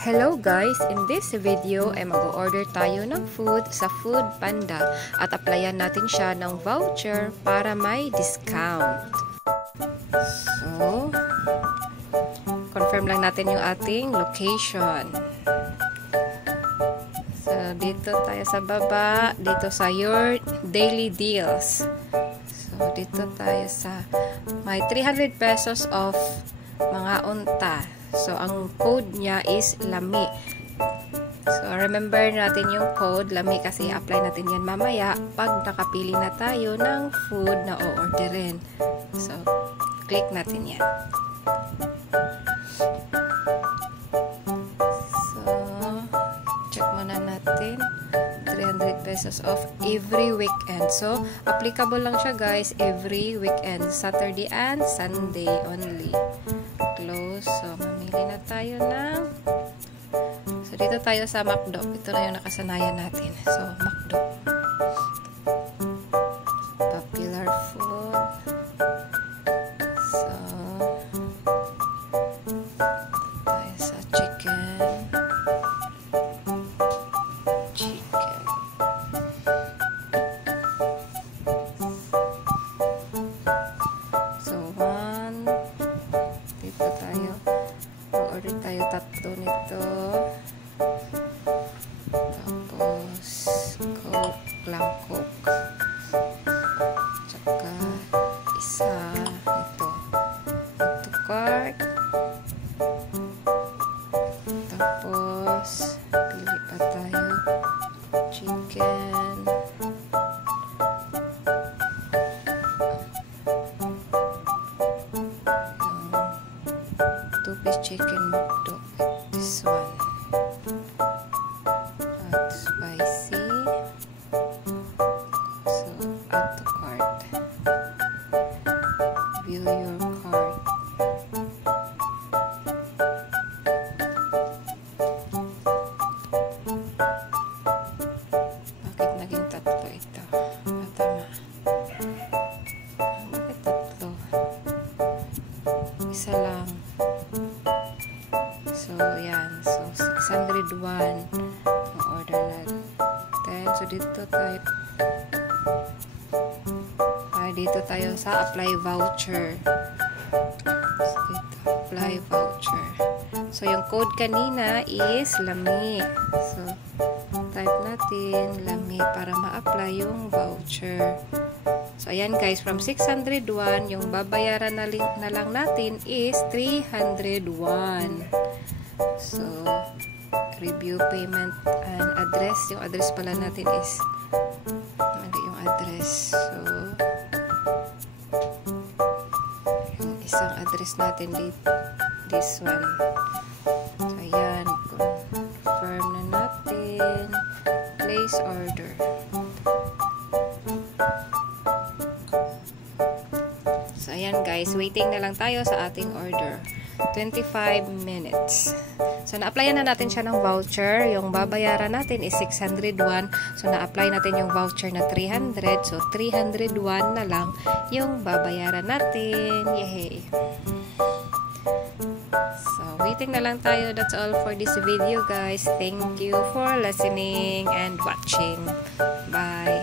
Hello guys! In this video ay mag-order tayo ng food sa Food Panda at applyan natin siya ng voucher para may discount. So, confirm lang natin yung ating location. So, dito tayo sa baba, dito sa Your Daily Deals. So, dito tayo sa may 300 pesos off mga unta. So, ang code niya is LAMI. So, remember natin yung code LAMI kasi apply natin yan mamaya pag nakapili na tayo ng food na o-orderin. So, click natin yan. So, check muna natin. 300 pesos off every weekend. So, applicable lang siya guys every weekend. Saturday and Sunday only. Close. So, mamili na tayo ng so, dito tayo sa McDo. Ito na yung nakasanayan natin. So, McDo. Popular food. So, tayo sa chicken. Order tayo tatlo nito. Tapos, Coke lang Coke. Tsaka, isa ito. Ito cart. Tapos, pili pa tayo. Chicken. Two-piece chicken McDo. This one. Add spicy. So, add to cart. View your cart. Bakit naging tatlo ito? Tama. Bakit tatlo? Isa lang. So, yan. So, 601 ang order natin. So, dito tayo sa apply voucher. So, dito, apply voucher. So, yung code kanina is LAMI. So, type natin LAMI para ma-apply yung voucher. So, ayan guys, from 601, yung babayaran na lang natin is 301. So, review payment and address. Yung address pala natin is mali yung address. So, yung isang address natin dito, this one. So, ayan. Confirm na natin. Place order. So, ayan guys. Waiting na lang tayo sa ating order. 25 minutes. So, na-applyan na natin siya ng voucher. Yung babayaran natin is 601. So, na-apply natin yung voucher na 300. So, 301 na lang yung babayaran natin. Yay! So, waiting na lang tayo. That's all for this video, guys. Thank you for listening and watching. Bye!